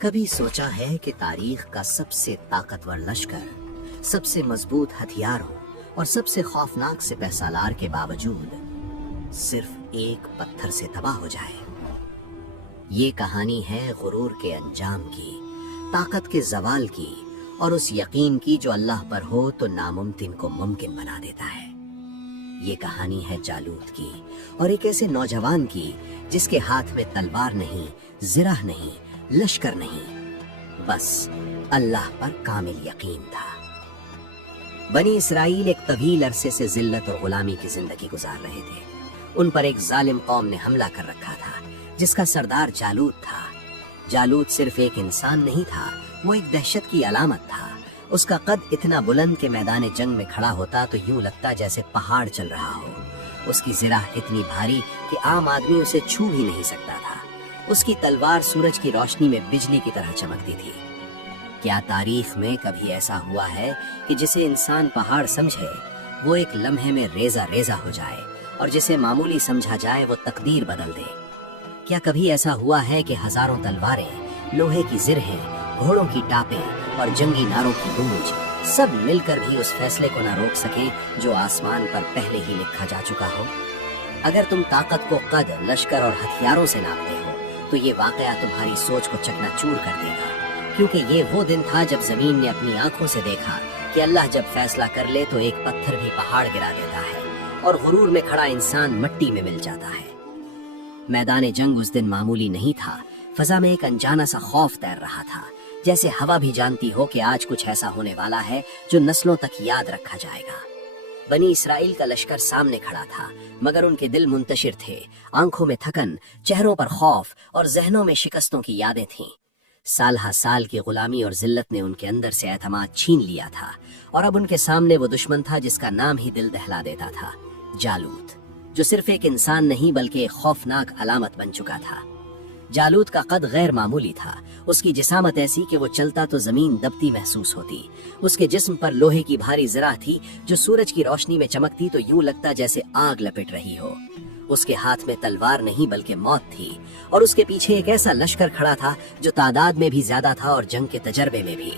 کبھی سوچا ہے کہ تاریخ کا سب سے طاقتور لشکر، سب سے مضبوط ہتھیاروں اور سب سے خوفناک سپہ سالار کے باوجود صرف ایک پتھر سے تباہ ہو جائے؟ یہ کہانی ہے غرور کے انجام کی، طاقت کے زوال کی اور اس یقین کی جو اللہ پر ہو تو ناممکن کو ممکن بنا دیتا ہے۔ یہ کہانی ہے جالوت کی، اور ایک ایسے نوجوان کی جس کے ہاتھ میں تلوار نہیں، زرہ نہیں، لشکر نہیں، بس اللہ پر کامل یقین تھا۔ بنی اسرائیل ایک طویل عرصے سے ذلت اور غلامی کی زندگی گزار رہے تھے۔ ان پر ایک ظالم قوم نے حملہ کر رکھا تھا جس کا سردار جالوت تھا۔ جالوت صرف ایک انسان نہیں تھا، وہ ایک دہشت کی علامت تھا۔ اس کا قد اتنا بلند کہ میدان جنگ میں کھڑا ہوتا تو یوں لگتا جیسے پہاڑ چل رہا ہو۔ اس کی زرہ اتنی بھاری کہ عام آدمی اسے چھو بھی نہیں سکتا تھا۔ اس کی تلوار سورج کی روشنی میں بجلی کی طرح چمکتی تھی۔ کیا تاریخ میں کبھی ایسا ہوا ہے کہ جسے انسان پہاڑ سمجھے وہ ایک لمحے میں ریزہ ریزہ ہو جائے، اور جسے معمولی سمجھا جائے وہ تقدیر بدل دے؟ کیا کبھی ایسا ہوا ہے کہ ہزاروں تلواریں، لوہے کی زرہیں، گھوڑوں کی ٹاپیں اور جنگی نعروں کی گونج سب مل کر بھی اس فیصلے کو نہ روک سکیں جو آسمان پر پہلے ہی لکھا جا چکا ہو؟ اگر تم طاقت کو قد، لشکر اور ہتھیاروں سے ناپتے ہو تو یہ واقعہ تمہاری سوچ کو چکنا چور کر دے گا، کیونکہ یہ وہ دن تھا جب زمین نے اپنی آنکھوں سے دیکھا کہ اللہ جب فیصلہ کر لے تو ایک پتھر بھی پہاڑ گرا دیتا ہے اور غرور میں کھڑا انسان مٹی میں مل جاتا ہے۔ میدان جنگ اس دن معمولی نہیں تھا۔ فضا میں ایک انجانا سا خوف تیر رہا تھا، جیسے ہوا بھی جانتی ہو کہ آج کچھ ایسا ہونے والا ہے جو نسلوں تک یاد رکھا جائے گا۔ بنی اسرائیل کا لشکر سامنے کھڑا تھا، مگر ان کے دل منتشر تھے، آنکھوں میں تھکن، چہروں پر خوف اور ذہنوں میں شکستوں کی یادیں تھیں۔ سال ہا سال کی غلامی اور ذلت نے ان کے اندر سے اعتماد چھین لیا تھا، اور اب ان کے سامنے وہ دشمن تھا جس کا نام ہی دل دہلا دیتا تھا، جالوت، جو صرف ایک انسان نہیں بلکہ ایک خوفناک علامت بن چکا تھا۔ جالوت کا قد غیر معمولی تھا، اس کی جسامت ایسی کہ وہ چلتا تو زمین دبتی محسوس ہوتی۔ اس کے جسم پر لوہے کی بھاری زرہ تھی جو سورج کی روشنی میں چمکتی تو یوں لگتا جیسے آگ لپٹ رہی ہو۔ اس کے ہاتھ میں تلوار نہیں بلکہ موت تھی، اور اس کے پیچھے ایک ایسا لشکر کھڑا تھا جو تعداد میں بھی زیادہ تھا اور جنگ کے تجربے میں بھی۔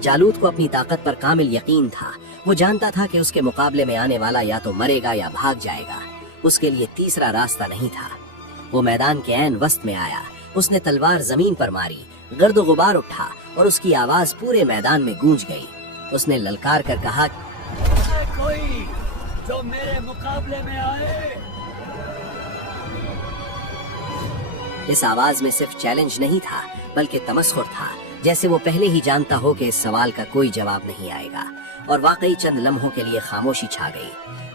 جالوت کو اپنی طاقت پر کامل یقین تھا۔ وہ جانتا تھا کہ اس کے مقابلے میں آنے والا یا تو مرے گا یا بھاگ جائے گا، اس کے لیے تیسرا راستہ نہیں تھا۔ وہ میدان کے عین وسط میں آیا، اس نے تلوار زمین پر ماری، گرد و غبار اٹھا اور اس کی آواز پورے میدان میں گونج گئی۔ اس نے للکار کر کہا، کوئی جو میرے مقابلے میں آئے۔ اس آواز میں صرف چیلنج نہیں تھا بلکہ تمسخر تھا، جیسے وہ پہلے ہی جانتا ہو کہ اس سوال کا کوئی جواب نہیں آئے گا۔ اور واقعی چند لمحوں کے لیے خاموشی چھا گئی۔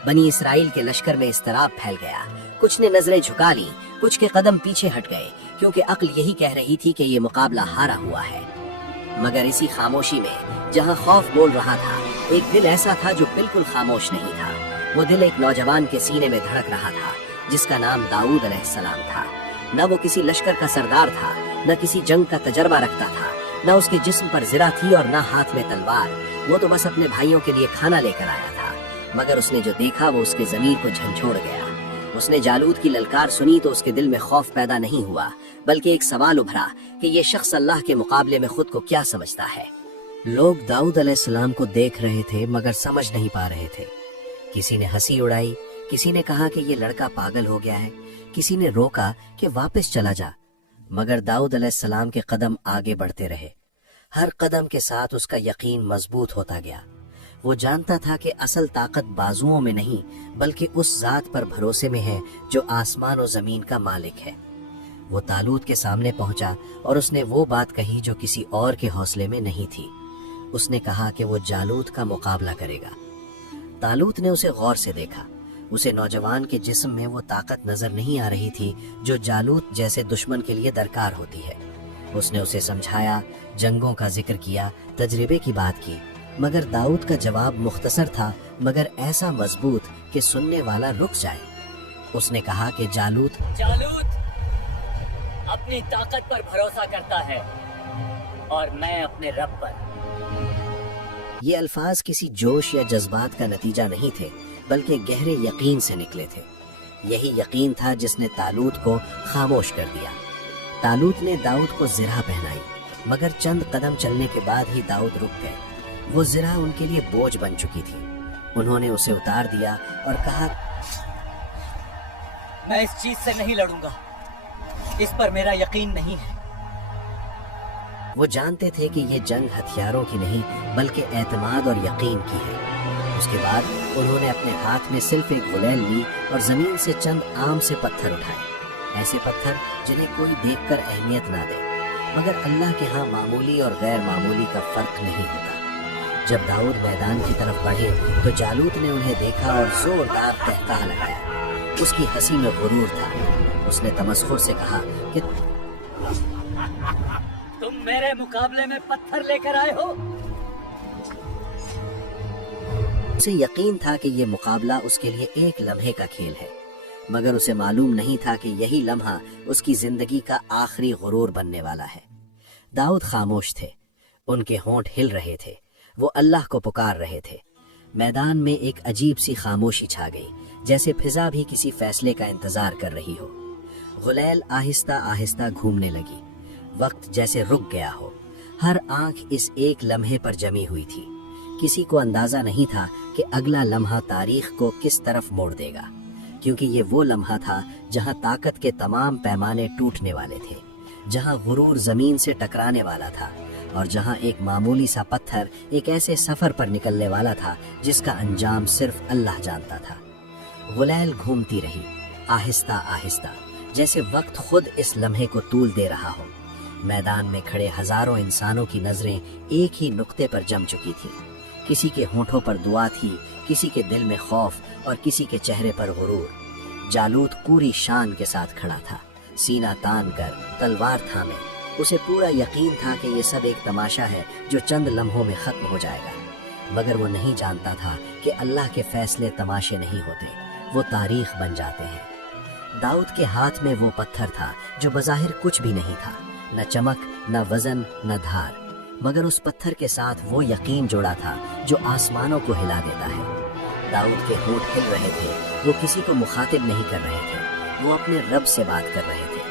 بنی اسرائیل کے لشکر میں اضطراب پھیل گیا، کچھ نے نظریں جھکا لی، کچھ کے قدم پیچھے ہٹ گئے، کیونکہ عقل یہی کہہ رہی تھی کہ یہ مقابلہ ہارا ہوا ہے۔ مگر اسی خاموشی میں جہاں خوف بول رہا تھا، ایک دل ایسا تھا جو بالکل خاموش نہیں تھا۔ وہ دل ایک نوجوان کے سینے میں دھڑک رہا تھا جس کا نام داؤد علیہ السلام تھا۔ نہ وہ کسی لشکر کا سردار تھا، نہ کسی جنگ کا تجربہ رکھتا تھا، نہ اس کے جسم پر زرہ تھی اور نہ ہاتھ میں تلوار۔ وہ تو بس اپنے بھائیوں کے لیے کھانا لے کر آیا تھا، مگر اس نے جو دیکھا وہ اس کے ضمیر کو جھنجھوڑ گیا۔ اس نے جالوت کی للکار سنی تو اس کے دل میں خوف پیدا نہیں ہوا، بلکہ ایک سوال ابھرا کہ یہ شخص اللہ کے مقابلے میں خود کو کیا سمجھتا ہے۔ لوگ داؤد علیہ السلام کو دیکھ رہے تھے مگر سمجھ نہیں پا رہے تھے۔ کسی نے ہنسی اڑائی، کسی نے کہا کہ یہ لڑکا پاگل ہو گیا ہے، کسی نے روکا کہ واپس چلا جا، مگر داؤد علیہ السلام کے قدم آگے بڑھتے رہے۔ ہر قدم کے ساتھ اس کا یقین مضبوط ہوتا گیا۔ وہ جانتا تھا کہ اصل طاقت بازوؤں میں نہیں بلکہ اس ذات پر بھروسے میں ہے جو آسمان و زمین کا مالک ہے۔ وہ طالوت کے سامنے پہنچا اور اس نے وہ بات کہی جو کسی اور کے حوصلے میں نہیں تھی۔ اس نے کہا کہ وہ جالوت کا مقابلہ کرے گا۔ طالوت نے اسے غور سے دیکھا۔ اسے نوجوان کے جسم میں وہ طاقت نظر نہیں آ رہی تھی جو جالوت جیسے دشمن کے لیے درکار ہوتی ہے۔ اس نے اسے سمجھایا، جنگوں کا ذکر کیا، تجربے کی بات کی، مگر داؤد کا جواب مختصر تھا مگر ایسا مضبوط کہ سننے والا رک جائے۔ اس نے کہا کہ جالوت اپنی طاقت پر بھروسہ کرتا ہے اور میں اپنے رب پر۔ یہ الفاظ کسی جوش یا جذبات کا نتیجہ نہیں تھے بلکہ گہرے یقین سے نکلے تھے۔ یہی یقین تھا جس نے طالوت کو خاموش کر دیا۔ طالوت نے داؤد کو زرہ پہنائی، मगर चंद कदम चलने के बाद ही दाऊद रुक गए। वो ज़रा उनके लिए बोझ बन चुकी थी। उन्होंने उसे उतार दिया और कहा, मैं इस चीज से नहीं लड़ूंगा, इस पर मेरा यकीन नहीं है। वो जानते थे कि ये जंग हथियारों की नहीं बल्कि एतमाद और यकीन की है। उसके बाद उन्होंने अपने हाथ में सिर्फ एक गुलेल ली और जमीन से चंद आम से पत्थर उठाए, ऐसे पत्थर जिन्हें कोई देखकर अहमियत ना दे, मगर अल्लाह के यहाँ मामूली और गैर मामूली का फर्क नहीं होता। जब दाऊद मैदान की तरफ बढ़े तो जालूत ने उन्हें देखा और जोरदार कहकहा लगाया। उसकी हंसी में गुरूर था। उसने तमस्खुर से कहा कि तुम मेरे मुकाबले में पत्थर लेकर आए हो। उसे यकीन था कि ये मुकाबला उसके लिए एक लम्हे का खेल है, मगर उसे मालूम नहीं था कि यही लम्हा उसकी जिंदगी का आखिरी गुरूर बनने वाला है। दाऊद खामोश थे, उनके होंठ हिल रहे थे, वो अल्लाह को पुकार रहे थे। मैदान में एक अजीब सी खामोशी छा गई, जैसे फिजा भी किसी फैसले का इंतजार कर रही हो। गुलेल आहिस्ता आहिस्ता घूमने लगी, वक्त जैसे रुक गया हो। हर आंख इस एक लम्हे पर जमी हुई थी। किसी को अंदाजा नहीं था कि अगला लम्हा तारीख को किस तरफ मोड़ देगा, क्योंकि ये वो लम्हा था जहां ताकत के तमाम पैमाने टूटने वाले थे, जहां गुरूर जमीन से टकराने वाला था और जहां एक मामूली सा पत्थर एक ऐसे सफर पर निकलने वाला था जिसका अंजाम सिर्फ अल्लाह जानता था। गुलेल घूमती रही, आहिस्ता आहिस्ता, जैसे वक्त खुद इस लम्हे को तूल दे रहा हो। मैदान में खड़े हजारों इंसानों की नजरें एक ही नुक्ते पर जम चुकी थी। किसी के होंठों पर दुआ थी, किसी के दिल में खौफ और किसी के चेहरे पर गुरूर। जालूत पूरी शान के साथ खड़ा था, सीना तान कर, तलवार थामे। उसे पूरा यकीन था कि ये सब एक तमाशा है जो चंद लम्हों में खत्म हो जाएगा, मगर वो नहीं जानता था कि अल्लाह के फैसले तमाशे नहीं होते, वो तारीख बन जाते हैं। दाऊद के हाथ में वो पत्थर था जो बज़ाहिर कुछ भी नहीं था, न चमक, न वजन, न धार, मगर उस पत्थर के साथ वो यकीन जोड़ा था जो आसमानों को हिला देता है। दाऊद के होंठ हिल रहे थे, वो किसी को मुखातिब नहीं कर रहे थे, वो अपने रब से बात कर रहे थे।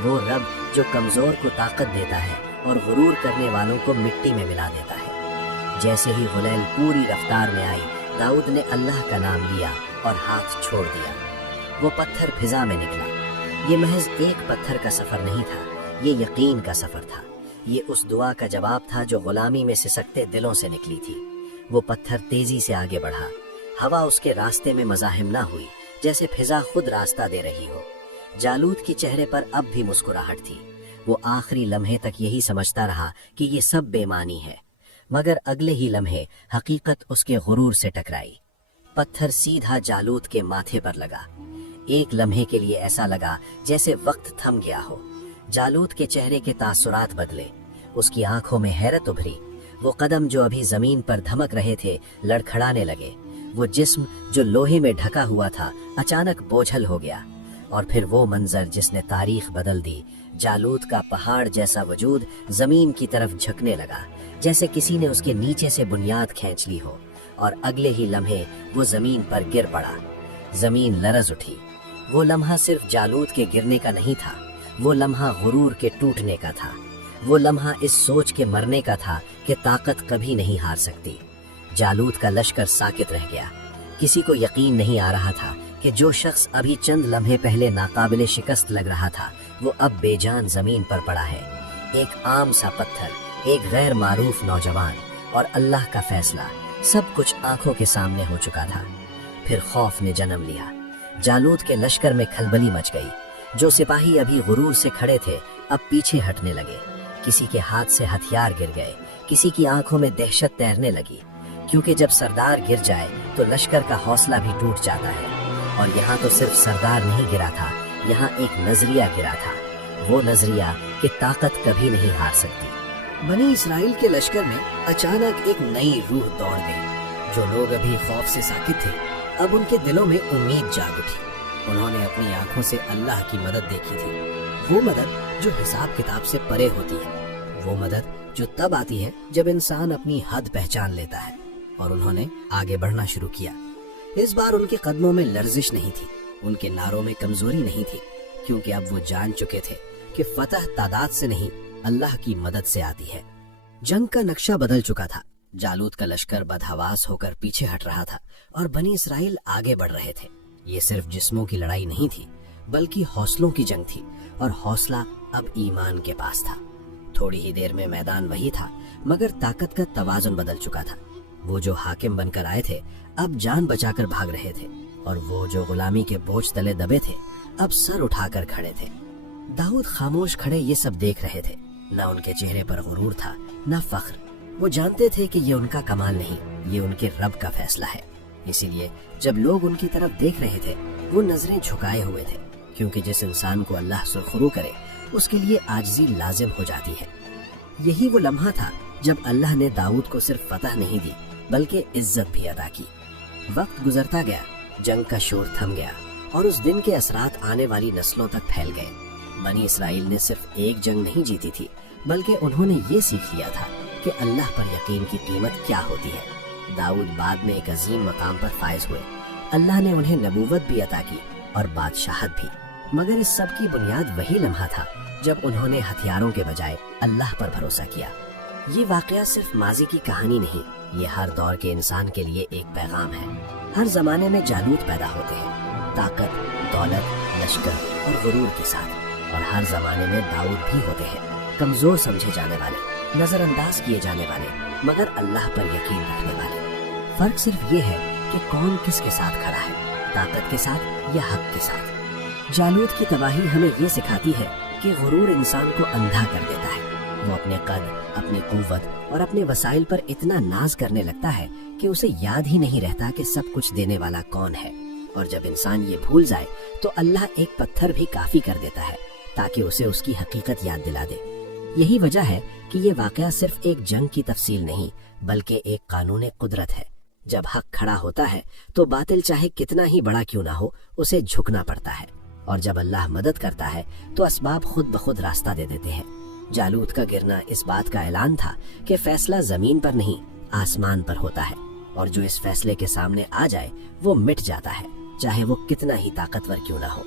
वो रब जो कमजोर को ताकत देता है और गुरूर करने वालों को मिट्टी में मिला देता है। जैसे ही गुलेल पूरी रफ्तार में आई, दाऊद ने अल्लाह का नाम लिया और हाथ छोड़ दिया। वो पत्थर फिजा में निकला। ये महज एक पत्थर का सफर नहीं था, ये यकीन का सफर था। ये उस दुआ का जवाब था जो गुलामी में सिसकते दिलों से निकली थी। वो पत्थर तेजी से आगे बढ़ा, हवा उसके रास्ते में मज़ाहिम ना हुई, जैसे फिजा खुद रास्ता दे रही हो। जालूत के चेहरे पर अब भी मुस्कुराहट थी। वो आखिरी लम्हे तक यही समझता रहा कि ये सब बेमानी है, मगर अगले ही लम्हे हकीकत उसके गुरूर से टकराई। पत्थर सीधा जालूत के माथे पर लगा। एक लम्हे के लिए ऐसा लगा जैसे वक्त थम गया हो। जालूत के चेहरे के तासुरात बदले, उसकी आंखों में हैरत उभरी। वो कदम जो अभी जमीन पर धमक रहे थे लड़खड़ाने लगे। वो जिस्म जो लोहे में ढका हुआ था अचानक बोझल हो गया। और फिर वो मंजर जिसने तारीख बदल दी, जालूत का पहाड़ जैसा वजूद जमीन की तरफ झुकने लगा, जैसे किसी ने उसके नीचे से बुनियाद खींच ली हो, और अगले ही लम्हे वो जमीन पर गिर पड़ा। जमीन लरज उठी। वो लम्हा सिर्फ जालूत के गिरने का नहीं था, वो लम्हा गुरूर के टूटने का था। वो लम्हा इस सोच के मरने का था कि ताकत कभी नहीं हार सकती। जालूत का लश्कर साकित रह गया। किसी को यकीन नहीं आ रहा था कि जो शख्स अभी चंद लम्हे पहले नाकाबिले शिकस्त लग रहा था, वो अब बेजान जमीन पर पड़ा है। एक आम सा पत्थर, एक गैर मारूफ नौजवान और अल्लाह का फैसला, सब कुछ आंखों के सामने हो चुका था। फिर खौफ ने जन्म लिया। जालूत के लश्कर में खलबली मच गई। जो सिपाही अभी गुरूर से खड़े थे अब पीछे हटने लगे। किसी के हाथ से हथियार गिर गए, किसी की आंखों में दहशत तैरने लगी, क्योंकि जब सरदार गिर जाए तो लश्कर का हौसला भी टूट जाता है। और यहाँ तो सिर्फ सरदार नहीं गिरा था, यहाँ एक नजरिया गिरा था। वो नजरिया कि ताकत कभी नहीं हार सकती। बनी इस्राइल के लश्कर में अचानक एक नई रूह दौड़ गई। जो लोग अभी खौफ से साकित थे, अब उनके दिलों में उम्मीद जाग उठी। उन्होंने अपनी आंखों से अल्लाह की मदद देखी थी, वो मदद जो हिसाब किताब से परे होती है, वो मदद जो तब आती है जब इंसान अपनी हद पहचान लेता है। और उन्होंने आगे बढ़ना शुरू किया। इस बार उनके कदमों में लर्जिश नहीं थी, उनके नारों में कमजोरी नहीं थी, क्योंकि अब वो जान चुके थे कि फतह तादाद से नहीं अल्लाह की मदद से आती है। जंग का नक्शा बदल चुका था। जालूत का लश्कर बदहवास होकर पीछे हट रहा था और बनी इसराइल आगे बढ़ रहे थे। ये सिर्फ जिस्मों की लड़ाई नहीं थी, बल्कि हौसलों की जंग थी, और हौसला अब ईमान के पास था। थोड़ी ही देर में मैदान वही था, मगर ताकत का तवाजुन बदल चुका था। वो जो हाकिम बनकर आए थे अब जान बचाकर भाग रहे थे, और वो जो गुलामी के बोझ तले दबे थे अब सर उठाकर खड़े थे। दाऊद खामोश खड़े ये सब देख रहे थे। न उनके चेहरे पर गुरूर था, न फख्र। वो जानते थे कि ये उनका कमाल नहीं, ये उनके रब का फैसला है। इसीलिए जब लोग उनकी तरफ देख रहे थे वो नजरें झुकाए हुए थे, क्योंकि जिस इंसान को अल्लाह सुरखरू करे उसके लिए आजिज़ी लाजिम हो जाती है। यही वो लम्हा था जब अल्लाह ने दाऊद को सिर्फ फतह नहीं दी, बल्कि इज्जत भी अदा की। वक्त गुजरता गया, जंग का शोर थम गया, और उस दिन के असरात आने वाली नस्लों तक फैल गए। बनी इसराइल ने सिर्फ एक जंग नहीं जीती थी, बल्कि उन्होंने ये सीख लिया था कि अल्लाह पर यकीन की कीमत क्या होती है। दाऊद बाद में एक अजीम मकाम पर फायज हुए। अल्लाह ने उन्हें नबूवत भी अता की और बादशाहत भी, मगर इस सब की बुनियाद वही लम्हा था जब उन्होंने हथियारों के बजाय अल्लाह पर भरोसा किया। ये वाकया सिर्फ माजी की कहानी नहीं, ये हर दौर के इंसान के लिए एक पैगाम है। हर जमाने में जालूत पैदा होते हैं, ताकत, दौलत, लश्कर और गुरूर के साथ, और हर जमाने में दाऊद भी होते हैं, कमजोर समझे जाने वाले, नजरअंदाज किए जाने वाले, मगर अल्लाह पर यकीन रखने वाले। फर्क सिर्फ ये है कि कौन किसके साथ खड़ा है, ताकत के साथ या हक के साथ। जालूत की तबाही हमें ये सिखाती है कि गुरूर इंसान को अंधा कर देता है। वो अपने कद, अपनी कुव्वत और अपने वसाइल पर इतना नाज करने लगता है कि उसे याद ही नहीं रहता कि सब कुछ देने वाला कौन है। और जब इंसान ये भूल जाए तो अल्लाह एक पत्थर भी काफी कर देता है ताकि उसे उसकी हकीकत याद दिला दे। यही वजह है कि ये वाकया सिर्फ एक जंग की तफसील नहीं, बल्कि एक कानून कुदरत है। जब हक खड़ा होता है तो बातिल चाहे कितना ही बड़ा क्यों ना हो, उसे झुकना पड़ता है, और जब अल्लाह मदद करता है तो असबाब खुद ब खुद रास्ता दे देते हैं। जालूत का गिरना इस बात का ऐलान था कि फैसला जमीन पर नहीं, आसमान पर होता है, और जो इस फैसले के सामने आ जाए वो मिट जाता है, चाहे वो कितना ही ताकतवर क्यों ना हो।